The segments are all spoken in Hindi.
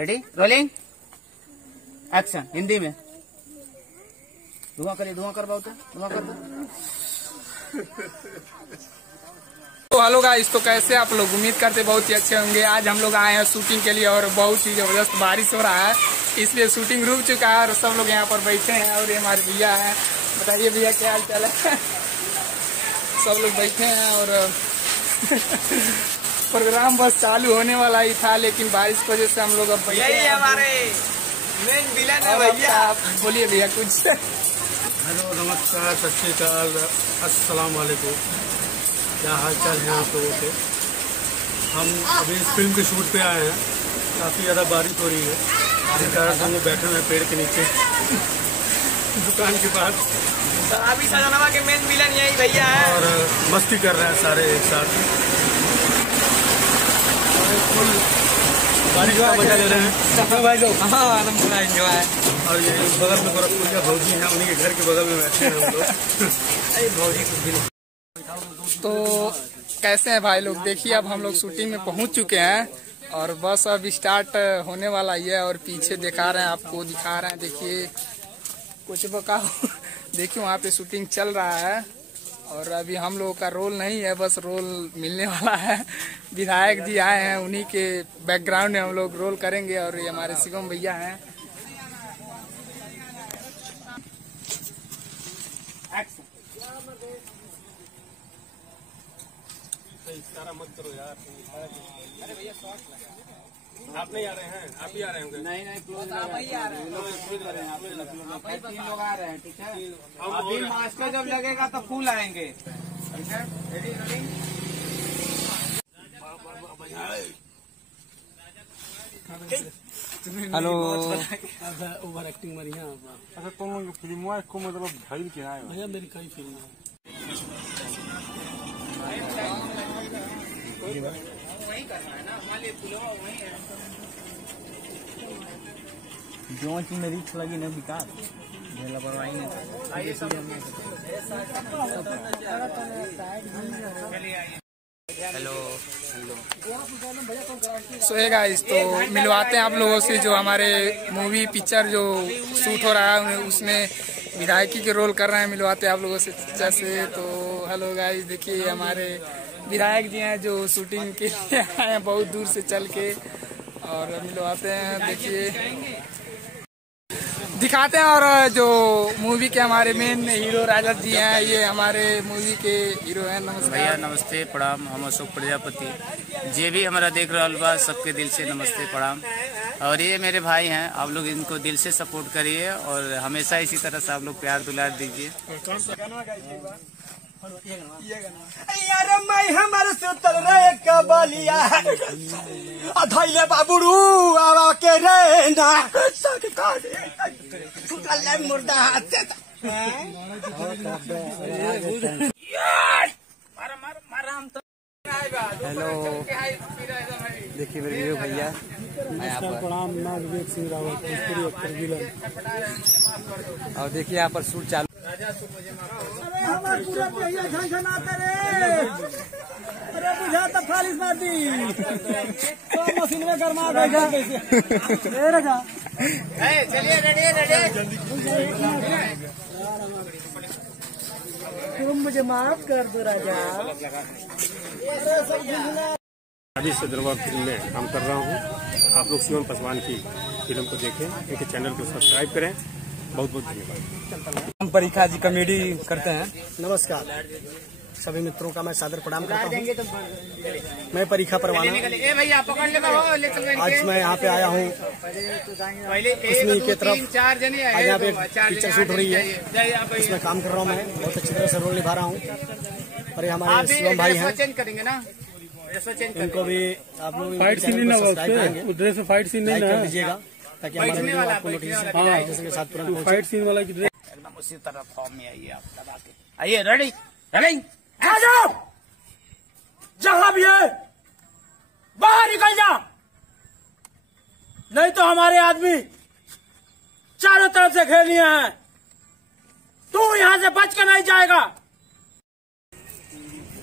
Ready rolling action. हिंदी में धुआं करिए, धुआं कर बहुत धुआं कर दो। तो हेलो गाइस, तो कैसे आप लोग? उम्मीद करते बहुत ही अच्छे होंगे। आज हम लोग आए हैं शूटिंग के लिए और बहुत ही जबरदस्त बारिश हो रहा है, इसलिए शूटिंग रुक चुका है और सब लोग यहाँ पर बैठे हैं। और ये हमारे भैया हैं। बताइए भैया क्या हाल चाल है? सब लोग बैठे हैं और प्रोग्राम बस चालू होने वाला ही था, लेकिन बारिश की वजह से हम लोग अब बैठे हैं। हमारे मेन विलन है भैया। आप बोलिए भैया कुछ। हेलो, नमस्कार, सत श्री अकाल, अस्सलाम वालेकुम। क्या हाल चाल है आप लोगों के? हम अभी इस फिल्म के शूट पे आए हैं। काफ़ी ज़्यादा बारिश हो रही है, जिस कारण हम लोग बैठे हुए हैं पेड़ के नीचे दुकान के पास। तो अभी सजनवा के मेन विलन यही भैया है और मस्ती कर रहे हैं सारे एक साथ। फुल बारिश का मजा ले रहे हैं भाई लोग। हाँ, आनंद पूरा एंजॉय। और ये बगल में गोरखपुरिया भौजी हैं, उन्हीं के घर के बगल में बैठे हैं हम लोग। भौजी कुछ भी नहीं। तो कैसे हैं भाई लोग? देखिए अब हम लोग शूटिंग में पहुंच चुके हैं और बस अब स्टार्ट होने वाला ही है। और पीछे दिखा रहे हैं, आपको दिखा रहे हैं, देखिए कुछ बकाओ। देखिए वहाँ पे शूटिंग चल रहा है और अभी हम लोगों का रोल नहीं है, बस रोल मिलने वाला है। विधायक जी आए हैं, उन्हीं के बैकग्राउंड में हम लोग रोल करेंगे। और ये हमारे शिवम भैया हैं। मत करो यार। अरे भैया आप नहीं आ रहे हैं? आप ही आ रहे होंगे? नहीं आप ही आ रहे हैं, आप 3 लोग आ रहे हैं, ठीक है। अभी मास्टर जब लगेगा तो फूल आएंगे, ठीक है। Ready rolling. Hello, over acting बढ़िया। अच्छा तुम लोग फिल्म को मतलब भइल के आए भैया मेरी कई फिल्म है। वही करना है ना, हमारे पुलवा वही है। जो चीज में रिक्स लगी ना विकास लापरवाही नहीं। हेलो सो हे गाइस, तो मिलवाते हैं आप लोगों से जो हमारे मूवी पिक्चर जो शूट हो रहा है उसमें विधायकी के रोल कर रहे हैं। मिलवाते हैं आप लोगों से चचा से। तो हेलो गाइस, देखिए हमारे विधायक जी हैं जो शूटिंग के लिए आए हैं बहुत दूर से चल के। और मिलवाते हैं, देखिए दिखाते हैं। और जो मूवी के हमारे मेन हीरो राजा जी हैं, ये हमारे मूवी के हीरो हैं। नमस्कार भैया, नमस्ते प्रणाम। हम अशोक प्रजापति, जे भी हमारा देख रहा बा सबके दिल से नमस्ते प्रणाम। और ये मेरे भाई हैं, आप लोग इनको दिल से सपोर्ट करिए और हमेशा इसी तरह से आप लोग प्यार दुलार दीजिए। यार मैं हमारे सुतल रे कबलिया अधैले बाबुरू आवा के रे ना सकता सुतल मुर्दा हाथ से। हेलो, देखिए मेरे वीडियो भैया। प्रणाम, नाग विवेक सिंह रावत, भोजपुरी एक्टर विलन। और देखिए यहाँ पर शूट चालू। हमारे पूरा पहिया झंझना करे। अरे बुझा तो फालिस मार दी तो मशीन में गरमा देगा कैसे। ए राजा चलिए रेडी। तुम मुझे माफ कर दो राजा। राजेश सदरवा फिल्म में काम कर रहा हूँ। आप लोग शिवम पासवान की फिल्म को देखें, इनके चैनल को सब्सक्राइब करें। बहुत बहुत धन्यवाद। हम परीक्षा जी कॉमेडी करते हैं। नमस्कार सभी मित्रों का मैं सादर प्रणाम करता हूँ। मैं परीक्षा परवाना। आज मैं यहाँ पे आया हूँ कश्मीर की तरफ। आज यहाँ पे पिक्चर शूट हो रही है, इसमें काम कर रहा हूँ। मैं बहुत अच्छी तरह से रोल निभा रहा हूँ। और ये हमारे शिवम भाई हैं, इनको भी आप लोग फाइट सीन नहीं ना, उधर से फाइट सीन नहीं ना दीजिएगा ताकि हमारे वीडियो आपको नोटिफिकेशन के साथ तुरंत फाइट सीन वाला की एकदम उसी तरह फॉर्म में आइए आप दबा के। आइए रेडी रेडी आ जाओ। जहाँ भी है बाहर निकल जा, नहीं तो हमारे आदमी चारों तरफ से घेर लिए हैं। तू यहाँ से बच कर नहीं जाएगा।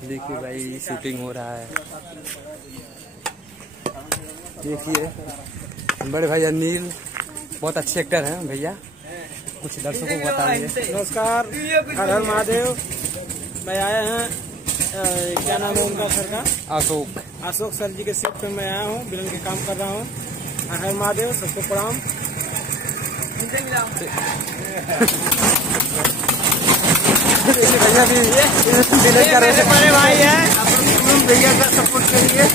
देखिए भाई शूटिंग हो रहा है, देखिए बड़े भाई अनिल बहुत अच्छे एक्टर हैं भैया, कुछ दर्शकों को बताएंगे। नमस्कार, हर हर महादेव। मैं आया हैं, क्या नाम है उनका सर का? अशोक सर जी के सेट पे मैं आया हूँ, विलन के काम कर रहा हूँ। हर हर महादेव, सबको प्रणाम। भैया भी बड़े भाई है, भैया का सपोर्ट करिए।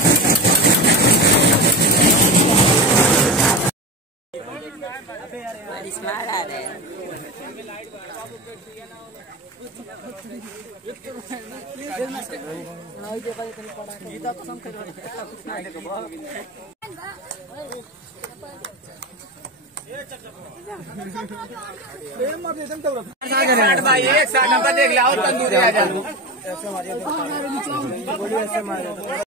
एक साथ नंबर देख लो, तंदूरी आ जाओ।